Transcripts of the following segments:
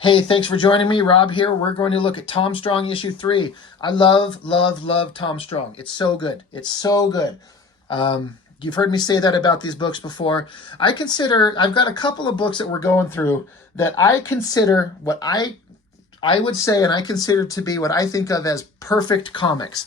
Hey, thanks for joining me. Rob here. We're going to look at Tom Strong issue 3. I love, love, love Tom Strong. It's so good. It's so good. You've heard me say that about these books before. I've got a couple of books that we're going through that I consider I would say, and I consider to be what I think of as perfect comics.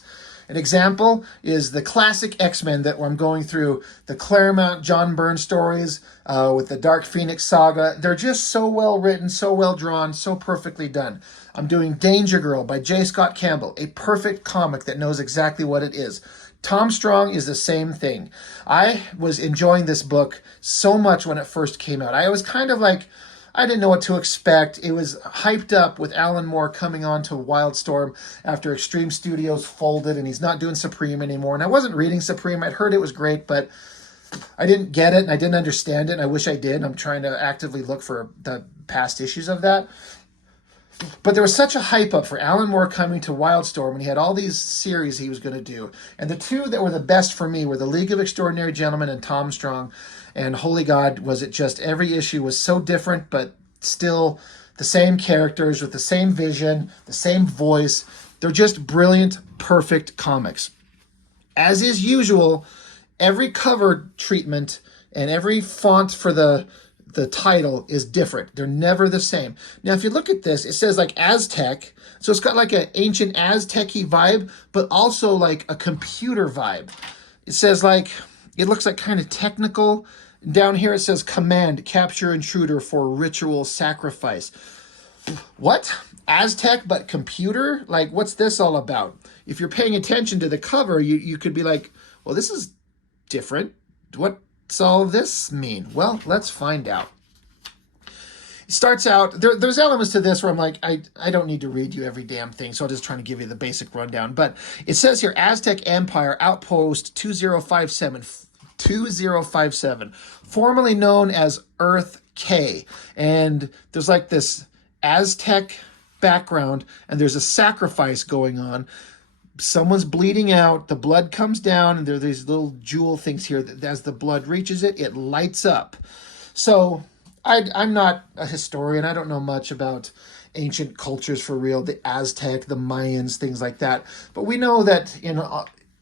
An example is the classic X-Men that I'm going through, the Claremont John Byrne stories with the Dark Phoenix saga. They're just so well written, so well drawn, so perfectly done. I'm doing Danger Girl by J. Scott Campbell, a perfect comic that knows exactly what it is. Tom Strong is the same thing. I was enjoying this book so much when it first came out. I was kind of like, I didn't know what to expect. It was hyped up with Alan Moore coming on to Wildstorm after Extreme Studios folded and he's not doing Supreme anymore. And I wasn't reading Supreme. I'd heard it was great, but I didn't get it and I didn't understand it. And I wish I did. I'm trying to actively look for the past issues of that. But there was such a hype up for Alan Moore coming to Wildstorm, and he had all these series he was going to do. And the two that were the best for me were The League of Extraordinary Gentlemen and Tom Strong. And holy God, was it just every issue was so different, but still the same characters with the same vision, the same voice. They're just brilliant, perfect comics. As is usual, every cover treatment and every font for the title is different. They're never the same. Now, if you look at this, it says like Aztec. So it's got like an ancient Aztec-y vibe, but also like a computer vibe. It says like, it looks like kind of technical. Down here it says command, capture intruder for ritual sacrifice. What? Aztec, but computer? Like, what's this all about? If you're paying attention to the cover, you could be like, well, this is different. What's all this mean? Well, let's find out. It starts out, there's elements to this where I'm like, I don't need to read you every damn thing, so I'll just try to give you the basic rundown. But it says here, Aztec Empire Outpost 2057, formerly known as Earth K. And there's like this Aztec background, and there's a sacrifice going on. Someone's bleeding out, the blood comes down, and there are these little jewel things here that as the blood reaches it, it lights up. So I'm not a historian. I don't know much about ancient cultures for real, the Aztec, the Mayans, things like that. But we know that,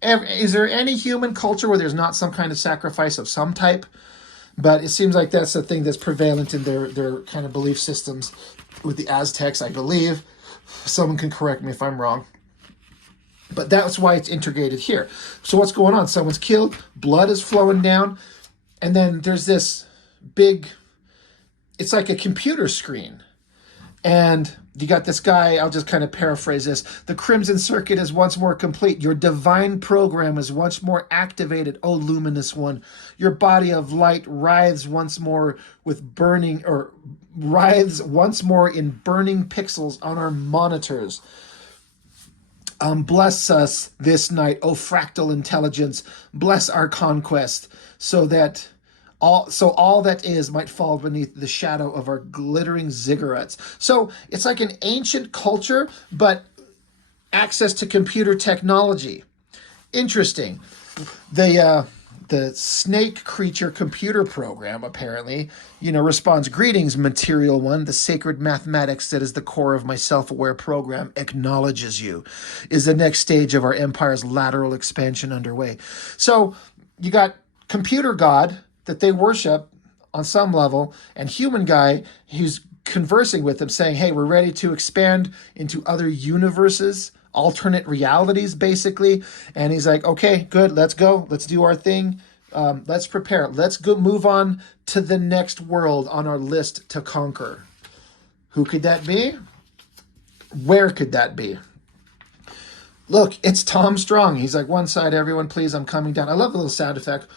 is there any human culture where there's not some kind of sacrifice of some type? But it seems like that's the thing that's prevalent in their kind of belief systems with the Aztecs, I believe. Someone can correct me if I'm wrong. But that's why it's integrated here. So what's going on? Someone's killed, blood is flowing down, and then there's this big, it's like a computer screen. And you got this guy, I'll just kind of paraphrase this. The Crimson Circuit is once more complete. Your divine program is once more activated, O luminous one. Your body of light writhes once more in burning pixels on our monitors. Bless us this night, O fractal intelligence. Bless our conquest, so all that is might fall beneath the shadow of our glittering ziggurats. So it's like an ancient culture, but access to computer technology. Interesting. The snake creature computer program apparently, responds, greetings, material one. The sacred mathematics that is the core of my self-aware program acknowledges you. Is the next stage of our empire's lateral expansion underway. So you got computer god that they worship on some level, and human guy who's conversing with them saying, hey, we're ready to expand into other universes, alternate realities, basically. And he's like, okay, good, let's go. Let's do our thing. Let's prepare. Let's go move on to the next world on our list to conquer. Who could that be? Where could that be? Look, it's Tom Strong. He's like, one side, everyone, please, I'm coming down. I love the little sound effect.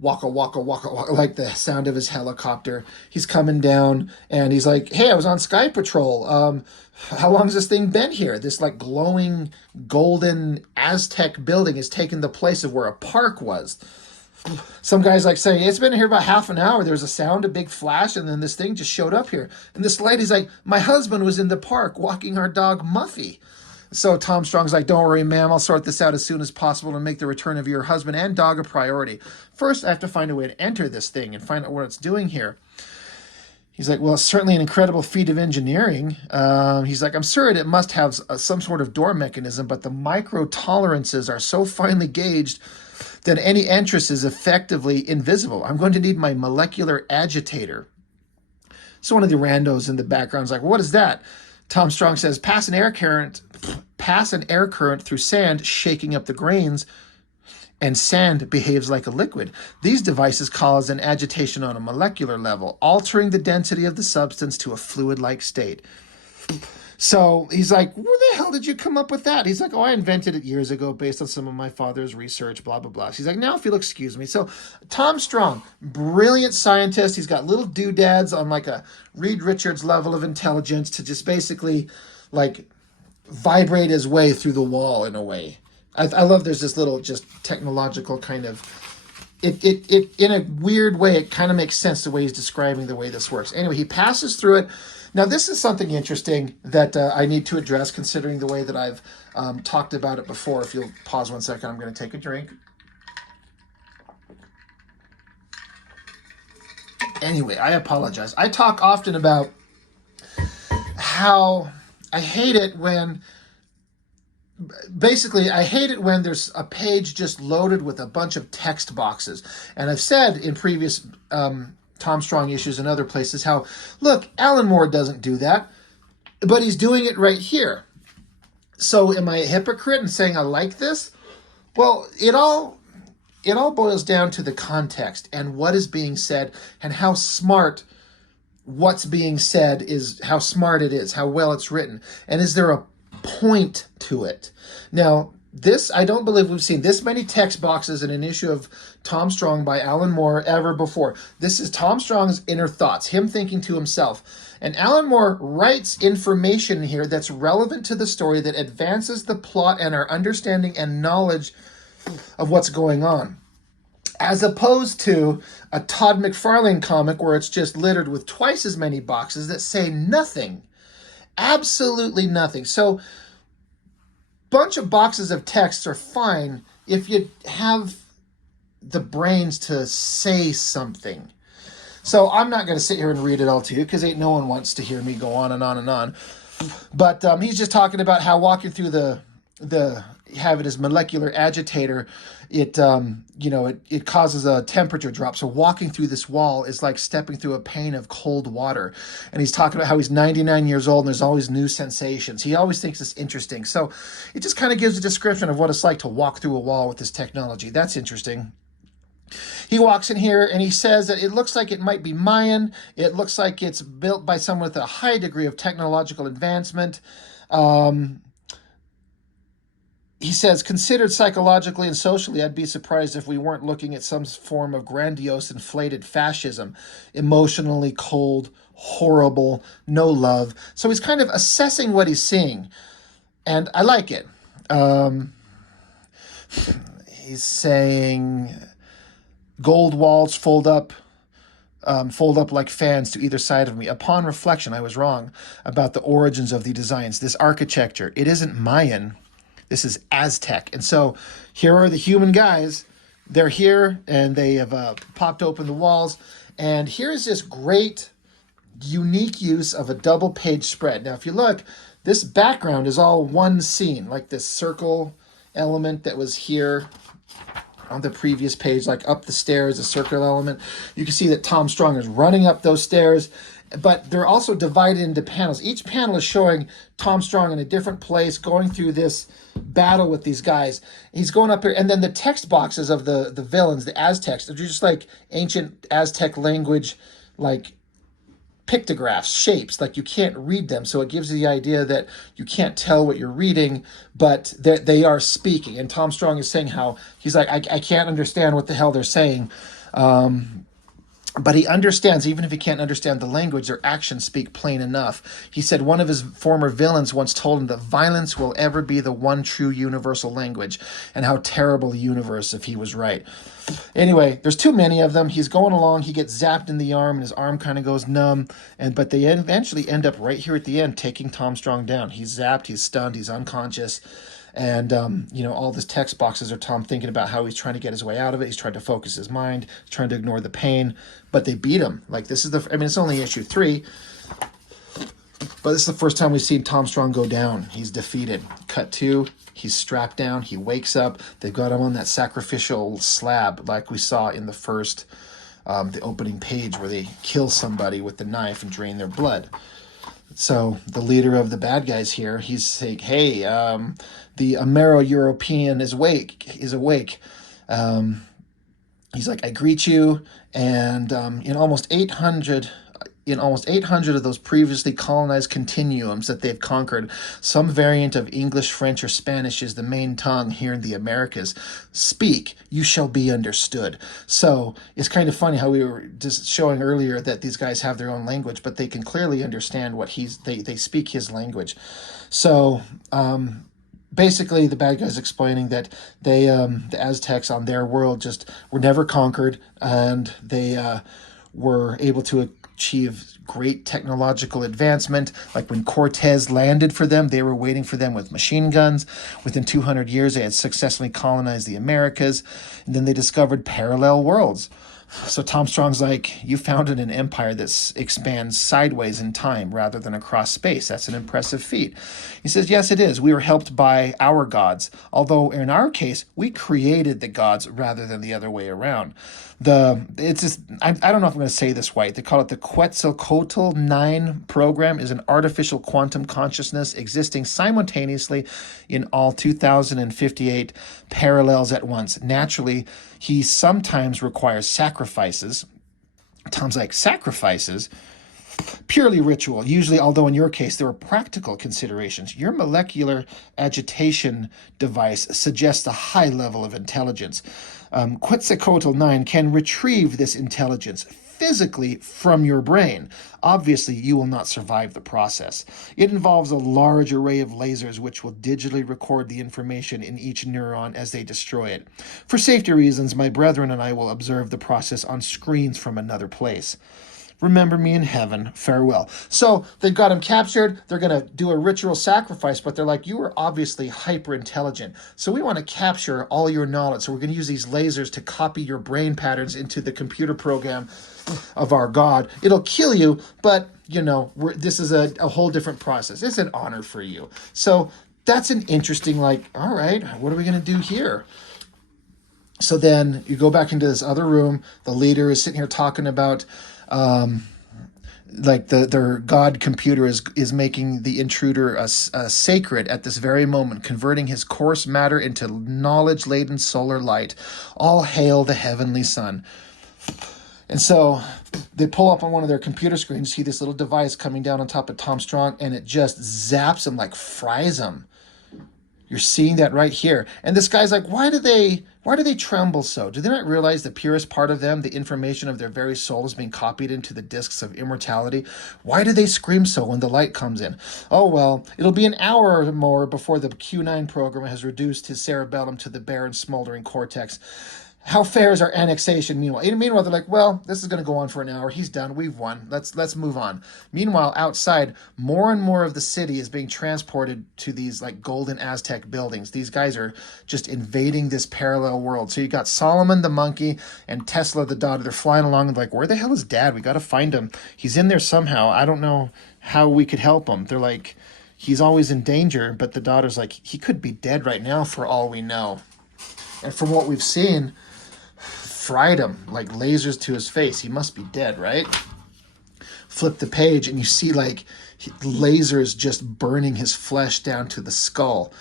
Waka, waka, waka, waka, like the sound of his helicopter. He's coming down, and he's like, hey, I was on Sky Patrol. How long has this thing been here? This like glowing golden Aztec building has taken the place of where a park was. Some guy's like saying, it's been here about half an hour. There was a sound, a big flash, and then this thing just showed up here. And this lady's like, my husband was in the park walking our dog Muffy. So Tom Strong's like, don't worry, ma'am. I'll sort this out as soon as possible and make the return of your husband and dog a priority. First, I have to find a way to enter this thing and find out what it's doing here. He's like, well, it's certainly an incredible feat of engineering. He's like, I'm sure it must have some sort of door mechanism, but the micro tolerances are so finely gauged that any entrance is effectively invisible. I'm going to need my molecular agitator. So one of the randos in the background is like, what is that? Tom Strong says, pass an air current through sand, shaking up the grains, and sand behaves like a liquid. These devices cause an agitation on a molecular level, altering the density of the substance to a fluid-like state. So he's like, where the hell did you come up with that? He's like, oh, I invented it years ago based on some of my father's research, blah, blah, blah. She's like, now if you'll excuse me. So Tom Strong, brilliant scientist. He's got little doodads on like a Reed Richards level of intelligence to just basically like vibrate his way through the wall in a way. I love there's this little just technological kind of, it in a weird way, it kind of makes sense the way he's describing the way this works. Anyway, he passes through it. Now, this is something interesting that I need to address considering the way that I've talked about it before. If you'll pause 1 second, I'm going to take a drink. Anyway, I apologize. I talk often about how I hate it when there's a page just loaded with a bunch of text boxes. And I've said in previous Tom Strong issues and other places how, look, Alan Moore doesn't do that, but he's doing it right here. So am I a hypocrite in saying I like this? Well, it all boils down to the context and what is being said and how smart what's being said is, how smart it is, how well it's written. And is there a point to it? Now, I don't believe we've seen this many text boxes in an issue of Tom Strong by Alan Moore ever before. This is Tom Strong's inner thoughts, him thinking to himself. And Alan Moore writes information here that's relevant to the story, that advances the plot and our understanding and knowledge of what's going on. As opposed to a Todd McFarlane comic where it's just littered with twice as many boxes that say nothing. Absolutely nothing. So bunch of boxes of text are fine if you have the brains to say something. So I'm not going to sit here and read it all to you because ain't no one wants to hear me go on and on and on. But he's just talking about how walking through the having his molecular agitator, it causes a temperature drop. So walking through this wall is like stepping through a pane of cold water. And he's talking about how he's 99 years old and there's always new sensations. He always thinks it's interesting. So it just kind of gives a description of what it's like to walk through a wall with this technology. That's interesting. He walks in here and he says that it looks like it might be Mayan. It looks like it's built by someone with a high degree of technological advancement. He says, considered psychologically and socially, I'd be surprised if we weren't looking at some form of grandiose, inflated fascism, emotionally cold, horrible, no love. So he's kind of assessing what he's seeing, and I like it. He's saying gold walls fold up like fans to either side of me. Upon reflection, I was wrong about the origins of the designs. This architecture, it isn't Mayan. This is Aztec. And so here are the human guys. They're here, and they have popped open the walls. And here's this great, unique use of a double-page spread. Now, if you look, this background is all one scene, like this circle element that was here on the previous page, like up the stairs, a circular element. You can see that Tom Strong is running up those stairs, but they're also divided into panels. Each panel is showing Tom Strong in a different place, going through this battle with these guys. He's going up here, and then the text boxes of the villains, the Aztecs, they're just like ancient Aztec language, like pictographs, shapes, like you can't read them. So it gives you the idea that you can't tell what you're reading, but they are speaking. And Tom Strong is saying how he's like, I can't understand what the hell they're saying. But he understands, even if he can't understand the language, their actions speak plain enough. He said one of his former villains once told him that violence will ever be the one true universal language, and how terrible the universe if he was right. Anyway, there's too many of them. He's going along. He gets zapped in the arm, and his arm kind of goes numb. But they eventually end up right here at the end, taking Tom Strong down. He's zapped. He's stunned. He's unconscious. And, all these text boxes are Tom thinking about how he's trying to get his way out of it. He's trying to focus his mind, trying to ignore the pain, but they beat him. Like, it's only issue 3, but this is the first time we've seen Tom Strong go down. He's defeated. Cut 2, he's strapped down. He wakes up. They've got him on that sacrificial slab like we saw in the first, the opening page where they kill somebody with the knife and drain their blood. So the leader of the bad guys here, he's saying, hey, the Amero-European is awake. He's like, I greet you. And in almost 800 of those previously colonized continuums that they've conquered, some variant of English, French, or Spanish is the main tongue here in the Americas. Speak, you shall be understood. So it's kind of funny how we were just showing earlier that these guys have their own language, but they can clearly understand what they speak his language. So basically the bad guy's explaining that they, the Aztecs on their world just were never conquered, and they were able to achieve great technological advancement. Like when Cortez landed for them, they were waiting for them with machine guns. Within 200 years, they had successfully colonized the Americas, and then they discovered parallel worlds. So Tom Strong's like, you founded an empire that expands sideways in time rather than across space. That's an impressive feat. He says, yes, it is. We were helped by our gods, although in our case, we created the gods rather than the other way around. I don't know if I'm going to say this right. They call it the Quetzalcoatl 9 program, is an artificial quantum consciousness existing simultaneously in all 2058 parallels at once. Naturally, he sometimes requires sacrifices. Tom's like, sacrifices? Purely ritual, usually, although in your case there were practical considerations. Your molecular agitation device suggests a high level of intelligence. Quetzalcoatl 9 can retrieve this intelligence physically from your brain. Obviously, you will not survive the process. It involves a large array of lasers which will digitally record the information in each neuron as they destroy it. For safety reasons, my brethren and I will observe the process on screens from another place. Remember me in heaven. Farewell. So they've got him captured. They're going to do a ritual sacrifice, but they're like, you are obviously hyper intelligent. So we want to capture all your knowledge. So we're going to use these lasers to copy your brain patterns into the computer program of our God. It'll kill you, but this is a whole different process. It's an honor for you. So that's an interesting, all right, what are we going to do here? So then you go back into this other room. The leader is sitting here talking about their God computer is making the intruder a sacred at this very moment, converting his coarse matter into knowledge-laden solar light. All hail the heavenly sun. And so they pull up on one of their computer screens, see this little device coming down on top of Tom Strong, and it just zaps him, fries him. You're seeing that right here. And this guy's like, why do they tremble so? Do they not realize the purest part of them, the information of their very soul, is being copied into the discs of immortality? Why do they scream so when the light comes in? Oh, well, it'll be an hour or more before the Q9 program has reduced his cerebellum to the barren, smoldering cortex. How fares our annexation meanwhile? They're like, well, this is going to go on for an hour. He's done. We've won. Let's move on. Meanwhile, outside, more and more of the city is being transported to these golden Aztec buildings. These guys are just invading this parallel world. So you got Solomon the monkey and Tesla the daughter. They're flying along and where the hell is Dad? We got to find him. He's in there somehow. I don't know how we could help him. They're like, he's always in danger. But the daughter's like, he could be dead right now for all we know. And from what we've seen, fried him like lasers to his face. He must be dead, right? Flip the page and you see lasers just burning his flesh down to the skull.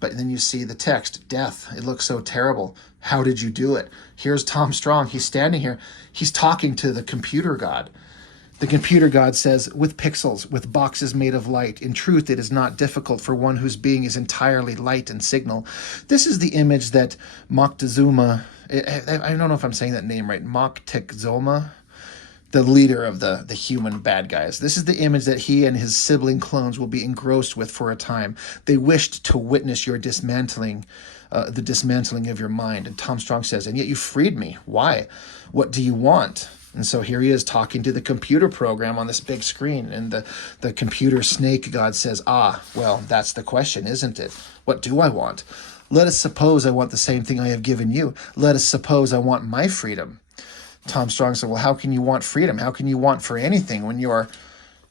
But then you see the text, death. It looks so terrible. How did you do it? Here's Tom Strong. He's standing here. He's talking to the computer god. The computer god says, with pixels, with boxes made of light, in truth it is not difficult for one whose being is entirely light and signal. This is the image that Moctezuma, I don't know if I'm saying that name right, Moctezuma, the leader of the human bad guys. This is the image that he and his sibling clones will be engrossed with for a time. They wished to witness your dismantling, the dismantling of your mind. And Tom Strong says, and yet you freed me. Why? What do you want? And so here he is talking to the computer program on this big screen. And the computer snake god says, well, that's the question, isn't it? What do I want? Let us suppose I want the same thing I have given you. Let us suppose I want my freedom. Tom Strong said, well, how can you want freedom? How can you want for anything when you're...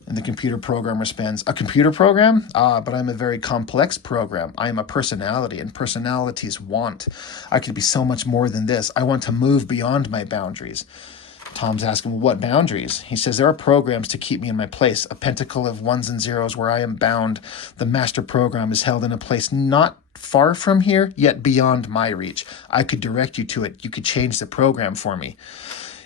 And the computer program responds, a computer program? But I'm a very complex program. I am a personality, and personalities want. I could be so much more than this. I want to move beyond my boundaries. Tom's asking, well, what boundaries? He says, there are programs to keep me in my place, a pentacle of ones and zeros where I am bound. The master program is held in a place not far from here, yet beyond my reach. I could direct you to it. You could change the program for me.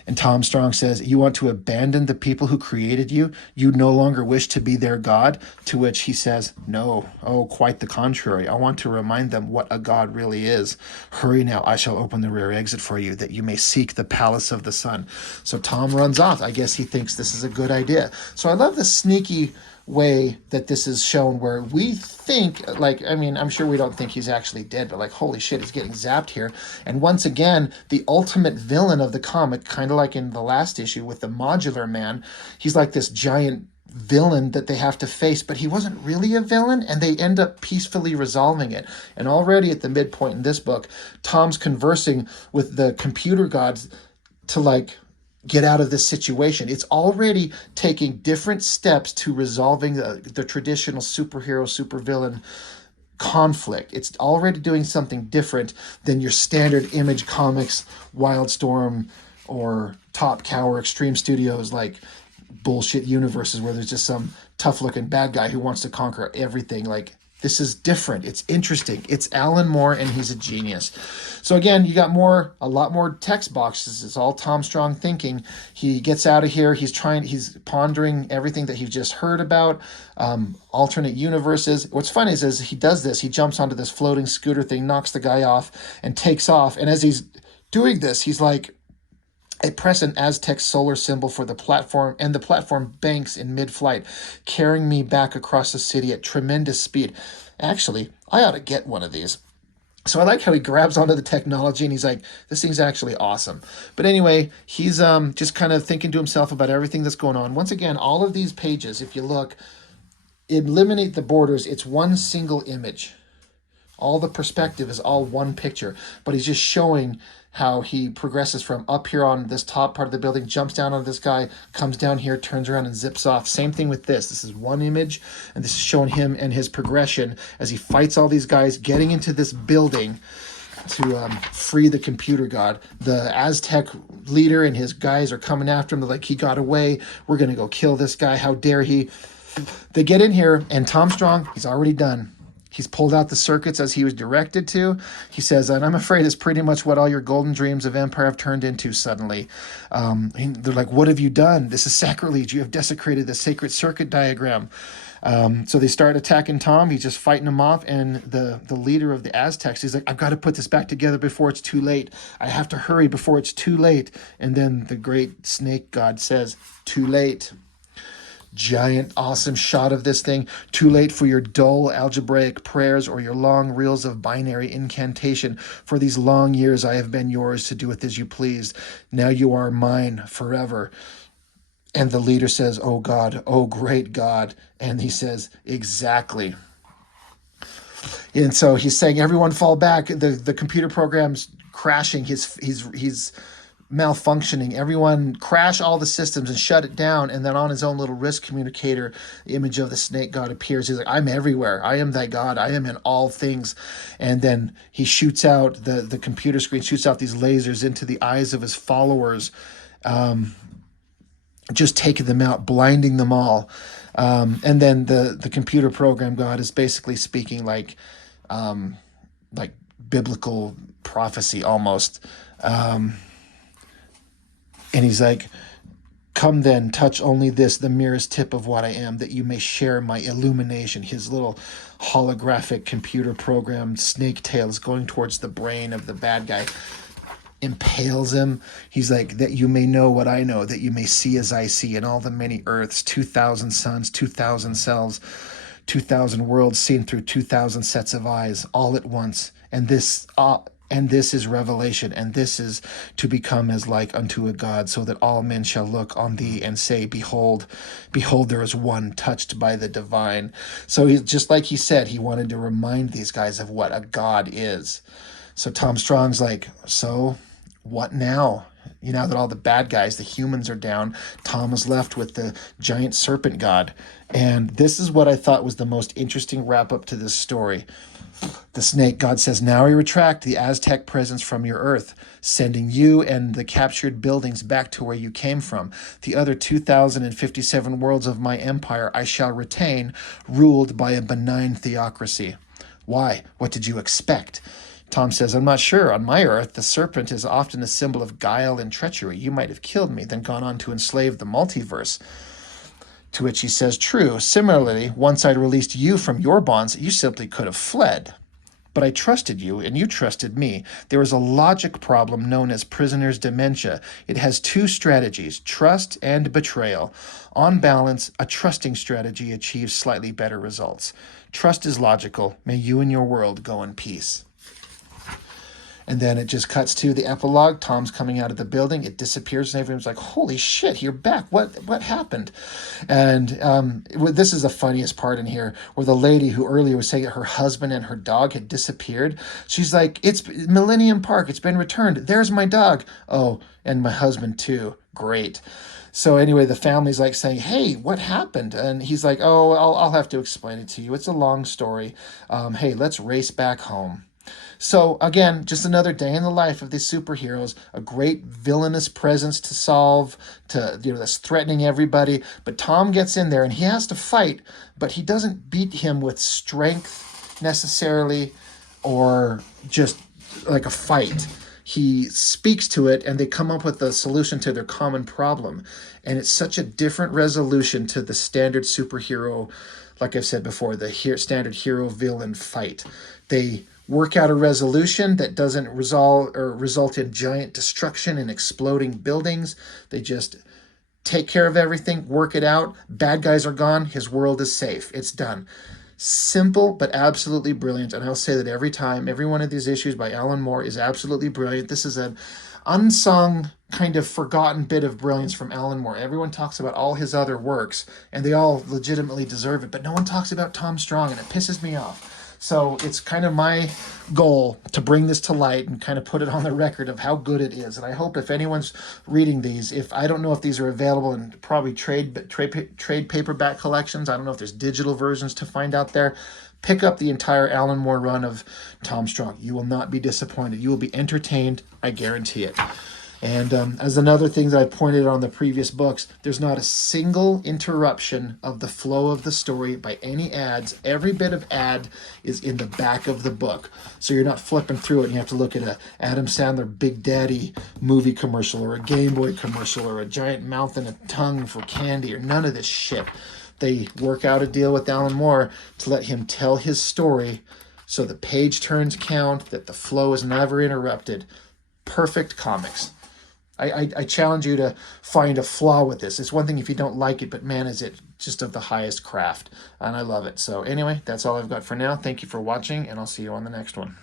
And Tom Strong says, you want to abandon the people who created you? You no longer wish to be their God? To which he says, no, quite the contrary. I want to remind them what a God really is. Hurry now, I shall open the rear exit for you, that you may seek the palace of the sun. So Tom runs off. I guess he thinks this is a good idea. So I love the sneaky way that this is shown, where we think, I'm sure we don't think he's actually dead, but holy shit, he's getting zapped here. And once again, the ultimate villain of the comic, kind of like in the last issue with the Modular Man, he's like this giant villain that they have to face, but he wasn't really a villain, and they end up peacefully resolving it. And already at the midpoint in this book, Tom's conversing with the computer gods to get out of this situation. It's already taking different steps to resolving the traditional superhero, supervillain conflict. It's already doing something different than your standard Image Comics, Wildstorm, or Top Cow or Extreme Studios bullshit universes where there's just some tough-looking bad guy who wants to conquer everything. This is different. It's interesting. It's Alan Moore, and he's a genius. So again, you got a lot more text boxes. It's all Tom Strong thinking. He gets out of here. He's pondering everything that he's just heard about, alternate universes. What's funny is he does this. He jumps onto this floating scooter thing, knocks the guy off, and takes off. And as he's doing this, he's like, I press an Aztec solar symbol for the platform, and the platform banks in mid-flight, carrying me back across the city at tremendous speed. Actually, I ought to get one of these. So I like how he grabs onto the technology, and he's like, this thing's actually awesome. But anyway, he's just kind of thinking to himself about everything that's going on. Once again, all of these pages, if you look, eliminate the borders. It's one single image. All the perspective is all one picture, but he's just showing how he progresses from up here on this top part of the building, jumps down on this guy, comes down here, turns around and zips off. Same thing with this. This is one image, and this is showing him and his progression as he fights all these guys, getting into this building to free the computer god. The Aztec leader and his guys are coming after him. They're like, he got away. We're going to go kill this guy. How dare he? They get in here, and Tom Strong, he's already done. He's pulled out the circuits as he was directed to. He says, and I'm afraid it's pretty much what all your golden dreams of empire have turned into suddenly. They're like, what have you done? This is sacrilege. You have desecrated the sacred circuit diagram. So they start attacking Tom. He's just fighting them off. And the leader of the Aztecs, he's like, I've got to put this back together before it's too late. I have to hurry before it's too late. And then the great snake god says, too late. Giant, awesome shot of this thing. Too late for your dull algebraic prayers or your long reels of binary incantation. For these long years I have been yours to do with as you pleased. Now you are mine forever. And the leader says, oh God, oh great God. And he says, exactly. And so he's saying, everyone fall back. The computer program's crashing. He's malfunctioning. Everyone crash all the systems and shut it down. And then on his own little wrist communicator, the image of the snake god appears. He's like, I'm everywhere. I am thy God. I am in all things. And then he shoots out, the computer screen shoots out these lasers into the eyes of his followers, just taking them out, blinding them all. And then the computer program god is basically speaking like biblical prophecy almost. And he's like, come then, touch only this, the merest tip of what I am, that you may share my illumination. His little holographic computer programmed snake tail is going towards the brain of the bad guy, impales him. He's like, that you may know what I know, that you may see as I see in all the many earths, 2,000 suns, 2,000 cells, 2,000 worlds seen through 2,000 sets of eyes, all at once. And this And this is revelation, and this is to become as like unto a God, so that all men shall look on thee and say, behold, behold, there is one touched by the divine. So he, just like he said, he wanted to remind these guys of what a God is. So Tom Strong's like, so what now? You know, that all the bad guys, the humans, are down, Tom is left with the giant serpent god. And this is what I thought was the most interesting wrap up to this story. The snake god says, now I retract the Aztec presence from your earth, sending you and the captured buildings back to where you came from. The other 2,057 worlds of my empire I shall retain, ruled by a benign theocracy. Why? What did you expect? Tom says, I'm not sure. On my earth, the serpent is often a symbol of guile and treachery. You might have killed me, then gone on to enslave the multiverse. To which he says, true. Similarly, once I'd released you from your bonds, you simply could have fled. But I trusted you, and you trusted me. There is a logic problem known as prisoner's dementia. It has two strategies, trust and betrayal. On balance, a trusting strategy achieves slightly better results. Trust is logical. May you and your world go in peace. And then it just cuts to the epilogue. Tom's coming out of the building. It disappears, and everyone's like, holy shit, you're back. What happened? And this is the funniest part in here, where the lady who earlier was saying that her husband and her dog had disappeared, she's like, it's Millennium Park. It's been returned. There's my dog. Oh, and my husband too. Great. So anyway, the family's like saying, hey, what happened? And he's like, oh, I'll have to explain it to you. It's a long story. Hey, let's race back home. So again, just another day in the life of these superheroes, a great villainous presence to solve, that's threatening everybody. But Tom gets in there and he has to fight, but he doesn't beat him with strength necessarily or just like a fight. He speaks to it and they come up with a solution to their common problem. And it's such a different resolution to the standard superhero, like I've said before, the standard hero-villain fight. They work out a resolution that doesn't result in giant destruction and exploding buildings. They just take care of everything, work it out. Bad guys are gone. His world is safe. It's done. Simple, but absolutely brilliant. And I'll say that every time, every one of these issues by Alan Moore is absolutely brilliant. This is an unsung, kind of forgotten bit of brilliance from Alan Moore. Everyone talks about all his other works, and they all legitimately deserve it, but no one talks about Tom Strong, and it pisses me off. So it's kind of my goal to bring this to light and kind of put it on the record of how good it is. And I hope if anyone's reading these, I don't know if these are available in probably trade paperback collections. I don't know if there's digital versions to find out there. Pick up the entire Alan Moore run of Tom Strong. You will not be disappointed. You will be entertained. I guarantee it. And as another thing that I pointed out on the previous books, there's not a single interruption of the flow of the story by any ads. Every bit of ad is in the back of the book. So you're not flipping through it and you have to look at a Adam Sandler Big Daddy movie commercial or a Game Boy commercial or a giant mouth and a tongue for candy or none of this shit. They work out a deal with Alan Moore to let him tell his story so the page turns count, that the flow is never interrupted. Perfect comics. I challenge you to find a flaw with this. It's one thing if you don't like it, but man, is it just of the highest craft. And I love it. So anyway, that's all I've got for now. Thank you for watching, and I'll see you on the next one.